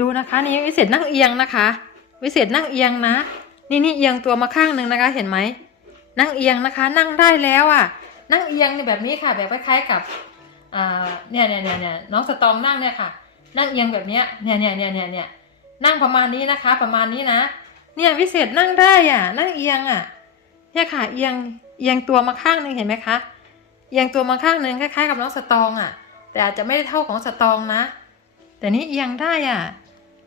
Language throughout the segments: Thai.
ดูนะคะนี่วิเศษนั่งเอียงนะคะ วิเศษนั่งเอียงนะ นี่นี่เอียงตัวมาข้างหนึ่งนะคะ เห็นไหมนั่งเอียงนะคะ นั่งได้แล้วอะ นั่งเอียงในแบบนี้ค่ะ แบบคล้ายๆกับอ่าเนี่ยเนี่ยเนี่ยเนี่ยน้องสตองนั่งเนี่ยค่ะ นั่งเอียงแบบเนี้ยเนี่ยเนี่ยเนี่ยเนี่ยเนี่ยนั่งประมาณนี้นะคะ ประมาณนี้นะ เนี่ยวิเศษนั่งได้อะ นั่งเอียงอะเนี่ยค่ะเอียงเอียงตัวมาข้างหนึ่งเห็นไหมคะเอียงตัวมาข้างหนึ่งคล้ายๆ กับน้องสตองอะ แต่อาจจะไม่ได้เท่าของสตองนะ แต่นี่เอียงได้อะ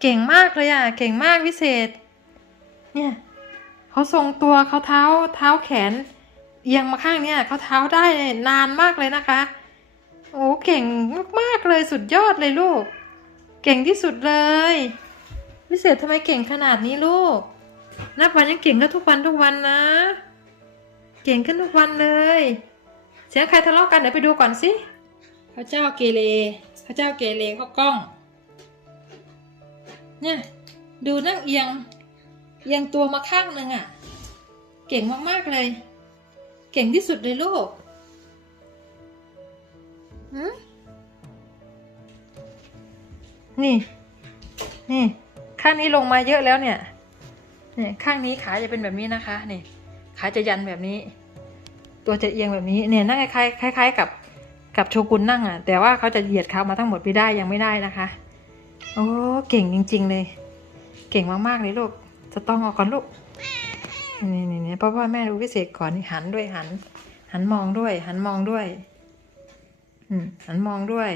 เก่งมากเลยอะ เก่งมากวิเศษ เนี่ยเขาทรงตัวเขาเท้าเท้าแขนเอียงมาข้างเนี่ยเขาเท้าได้นานมากเลยนะคะ โอ้เก่งมากๆเลยสุดยอดเลยลูก เก่งที่สุดเลยวิเศษทำไมเก่งขนาดนี้ลูกนับวันยังเก่งขึ้นทุกวันทุกวันนะ เก่งขึ้นทุกวันเลย เสียงใครทะเลาะกันเดี๋ยวไปดูก่อนสิพระเจ้าเกเรพระเจ้าเกเรเข้ากล้อง เนี่ย ดูนั่งเอียง เอียงตัวมาข้างหนึ่งอะ่ะ เก่งมาก ๆ เลย เก่งที่สุดเลยลูกหืมนี่ นี่ ข้างนี้ลงมาเยอะแล้วเนี่ยเนี่ยข้างนี้ขาจะเป็นแบบนี้นะคะนี่ขาจะยันแบบนี้ ตัวจะเอียงแบบนี้เนี่ยนั่งคล้ายๆคล้ายๆกับกับโชกุนนั่งอะ แต่ว่าเขาจะเหยียดเขามาทั้งหมดไม่ได้ยังไม่ได้นะคะ โอ้เก่งจริง ๆ เลย เก่งมากๆเลยลูกจะต้องออกก่อนลูกนี่นี่นี่เพราะว่าแม่รู้พิเศษก่อนหันด้วยหัน หันมองด้วย หันมองด้วยอืมหันมองด้วย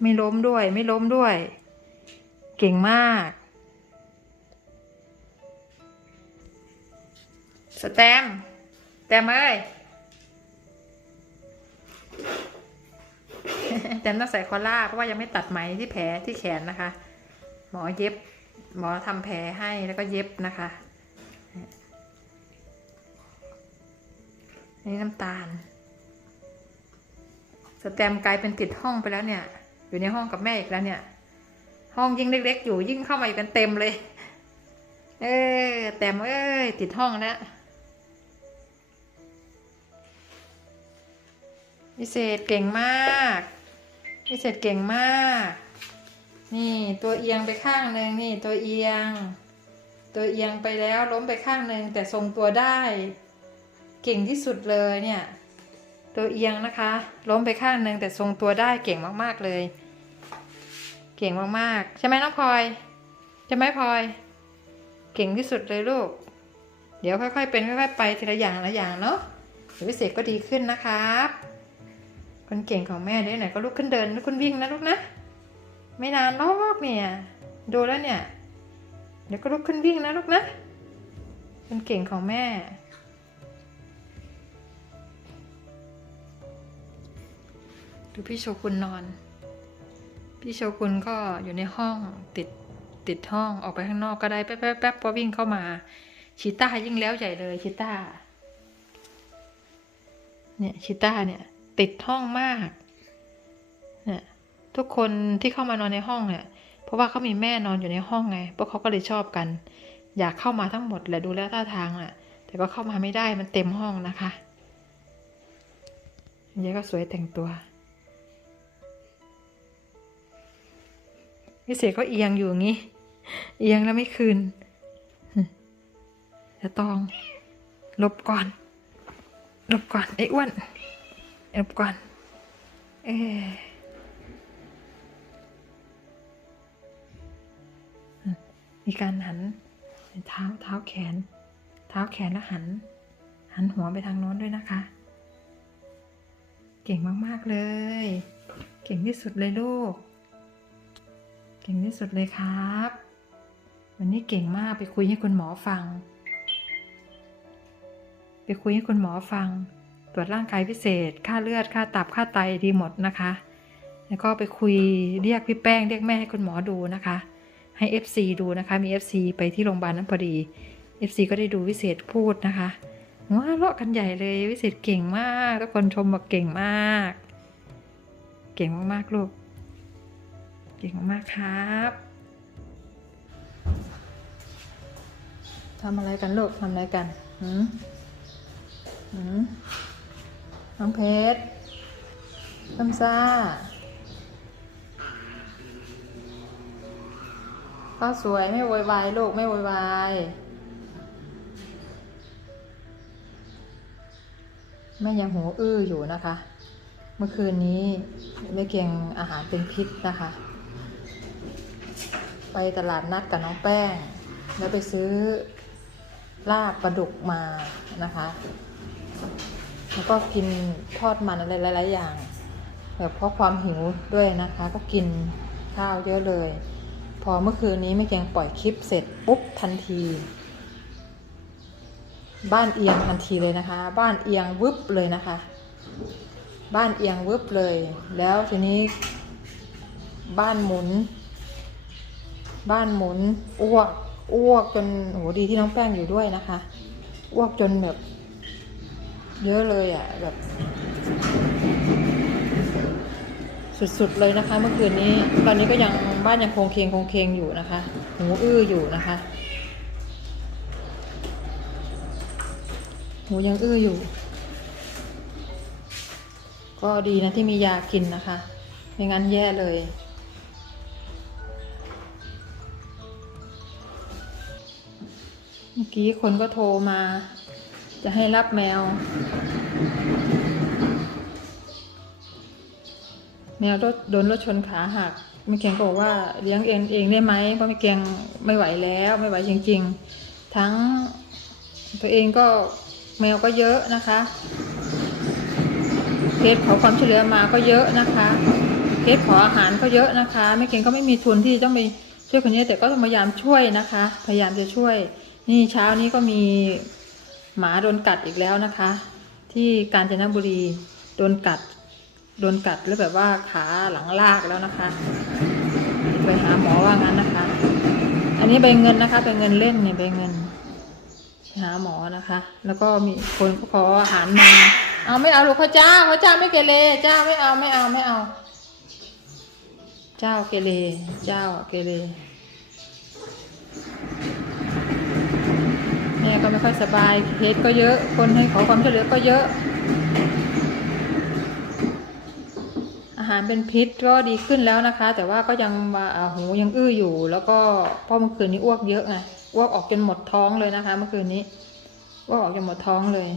ไม่ล้มด้วย ไม่ล้มด้วย เก่งมาก สแตม แตมเอ้ย แตมต้องใส่คอล่าเพราะว่ายังไม่ตัดไหมที่แผลที่แขนนะคะ หมอเย็บ หมอทำแผลให้แล้วก็เย็บนะคะนี่น้ำตาล สแตมกลายเป็นติดห้องไปแล้วเนี่ย อยู่ในห้องกับแม่อีกแล้วเนี่ย ห้องยิ่งเล็ก ๆ อยู่ยิ่งเข้ามาอยู่กันเต็มเลย เออแตมเอ้ยติดห้องแล้วพิเศษเก่งมาก พิเศษเก่งมาก นี่ตัวเอียงไปข้างหนึ่งนี่ตัวเอียง ตัวเอียงไปแล้วล้มไปข้างหนึ่งแต่ทรงตัวได้ เก่งที่สุดเลยเนี่ย ตัวเอียงนะคะ ล้มไปข้างหนึ่งแต่ทรงตัวได้เก่งมากๆเลย เก่งมากๆ ใช่ไหมน้องพลอยใช่ไหมพลอย เก่งที่สุดเลยลูก เดี๋ยวค่อยๆเป็นค่อยๆไปทีละอย่างละอย่างเนาะเดี๋ยวพิเศษก็ดีขึ้นนะครับ คนเก่งของแม่เดี๋ยวไหนก็ลุกขึ้นเดินลุกขึ้นวิ่งนะลูกนะ ไม่นานหรอกเนี่ยดูแล้วเนี่ย เดี๋ยวก็ลุกขึ้นวิ่งนะลูกนะคนเก่งของแม่ดูพี่โชกุนนอน พี่โชกุนก็อยู่ในห้องติดติดห้องออกไปข้างนอกก็ได้แป๊บแป๊บแป๊บพอวิ่งเข้ามา ชิต้ายิ่งแล้วใหญ่เลยชิต้า เนี่ยชิต้าเนี่ย ติดห้องมากเนี่ยทุกคนที่เข้ามานอนในห้องเนี่ยเพราะว่าเขามีแม่นอนอยู่ในห้องไง พวกเขาก็เลยชอบกัน อยากเข้ามาทั้งหมดแหละดูแล้วท่าทางอะ แต่ก็เข้ามาไม่ได้มันเต็มห้องนะคะยายก็สวยแต่งตัวพี่เสกก็เอียงอยู่อย่างนี้ เอียงแล้วไม่คืนจะตองลบก่อน ลบก่อนไอ้อ้วน หลบก่อน เออมีการหันเท้าเท้าแขน เท้าแขนแล้วหัน หันหัวไปทางโน้นด้วยนะคะ เก่งมาก ๆ เลย เก่งที่สุดเลยลูก เก่งที่สุดเลยครับ วันนี้เก่งมากไปคุยให้คุณหมอฟัง ไปคุยให้คุณหมอฟัง ตรวจร่างกายพิเศษ ค่าเลือด ค่าตับ ค่าไตดีหมดนะคะ แล้วก็ไปคุยเรียกพี่แป้งเรียกแม่ให้คุณหมอดูนะคะ ให้ FC ดูนะคะ มี FC ไปที่โรงพยาบาลนั้นพอดี FC ก็ได้ดูวิเศษพูดนะคะว้าเลาะกันใหญ่เลยวิเศษเก่งมากทุกคนชมบอกเก่งมาก เก่งมากๆลูก เก่งมากๆครับทำอะไรกันลูกทำอะไรกัน หืม หืม น้องเพชรต้มซ่า ข้าวสวยไม่โวยวายลูกไม่โวยวายแม่ยังหูอื้ออยู่นะคะ เมื่อคืนนี้แม่เกียงอาหารเป็นพิษนะคะ ไปตลาดนัดกับน้องแป้ง แล้วไปซื้อลาบปลาดุกมานะคะ แล้วก็กินทอดมันอะไรหลาย ๆ อย่างแบบเพราะความหิวด้วยนะคะ ก็กินข้าวเยอะเลย พอเมื่อคืนนี้แม่เกียงปล่อยคลิปเสร็จปุ๊บทันที บ้านเอียงทันทีเลยนะคะ บ้านเอียงวึบเลยนะคะ บ้านเอียงวึบเลย แล้วทีนี้ บ้านหมุน บ้านหมุนอ้วกอ้วกจนโหดีที่น้องแป้งอยู่ด้วยนะคะอ้วกจนแบบ เยอะเลยอะ่ะแบบสุดๆเลยนะคะเมื่อคืนนี้ ตอนนี้ก็ยังบ้านยังคงเคงคงเคงอยู่นะคะหูอื้ออยู่นะคะหูยังอื้ออยู่ ก็ดีนะที่มียากินนะคะ ไม่งั้นแย่เลย เมื่อกี้คนก็โทรมา จะให้รับแมว แมวโดนรถชนขาหักแม่เกียงก็บอกว่าเลี้ยงเองเองได้ไหมเพราะแม่เกียงไม่ไหวแล้วไม่ไหวจริง ๆ ทั้งตัวเองก็แมวก็เยอะนะคะเคสขอความช่วยเหลือมาก็เยอะนะคะเคสขออาหารก็เยอะนะคะแม่เกียงก็ไม่มีทุนที่ต้องไปช่วยคนนี้แต่ก็พยายามช่วยนะคะ พยายามจะช่วย นี่เช้านี้ก็มี หมาโดนกัดอีกแล้วนะคะ ที่กาญจนบุรีโดนกัด โดนกัดแล้วแบบว่าขาหลังลากแล้วนะคะ ไปหาหมอว่างั้นนะคะ อันนี้ใบเงินนะคะใบเงินเล่นเนี่ยใบเงินหาหมอนะคะ แล้วก็มีคนก็ขออาหารมา เอาไม่เอาลูกพระเจ้าพระเจ้าไม่เกเรเจ้าไม่เอาไม่เอาไม่เอา เจ้าเกเรเจ้าเกเรแม่ก็ไม่ ค่อยสบายเคสก็เยอะ คนให้ขอความช่วยเหลือก็เยอะ อาหารเป็นพิษก็ดีขึ้นแล้วนะคะ แต่ว่าก็ยังมาหูยังอื้ออยู่ แล้วก็พราะเมื่อคืนนี้อ้วกเยอะไงอ้วกออกจนหมดท้องเลยนะคะ เมื่อคืนนี้อ้วกออกจนหมดท้องเลย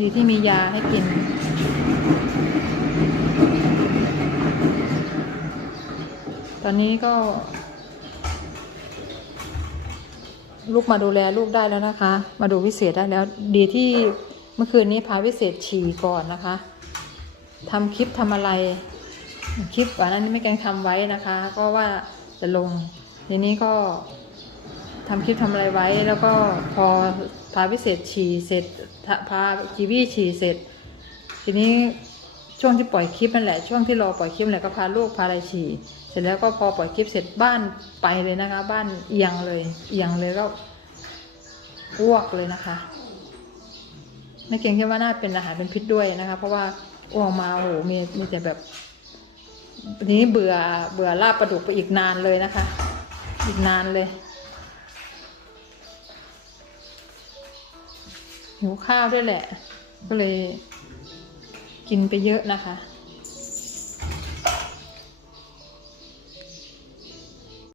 ดีที่มียาให้กินตอนนี้ก็ ลูกมาดูแลลูกได้แล้วนะคะ มาดูวิเศษได้แล้ว ดีที่เมื่อคืนนี้พาวิเศษฉี่ก่อนนะคะทำคลิปทำอะไร คลิปก่อนนั้นไม่แกงทำไว้นะคะ ก็ว่าจะลงทีนี้ก็ทำคลิปทำอะไรไว้ แล้วก็พอพาวิเศษฉี่เสร็จพากีวีฉี่เสร็จ ทีนี้ ช่วงที่ปล่อยคลิปนั่นแหละ ช่วงที่รอปล่อยคลิปแหละก็พาลูกพาอะไรฉี่เสร็จแล้วก็พอปล่อยคลิปเสร็จบ้านไปเลยนะคะ บ้านเอียงเลย เอียงเลยก็อ้วกเลยนะคะไม่เก่งแคิดว่าน่าเป็นอาหารเป็นพิษด้วยนะคะ เพราะว่าอ้วกมาโอ้โหมีมีแต่แบบนี้เบื่อเบื่อลาบปลาดุกไปอีกนานเลยนะคะ อีกนานเลยหิวข้าวด้วยแหละ ก็เลย กินไปเยอะนะคะ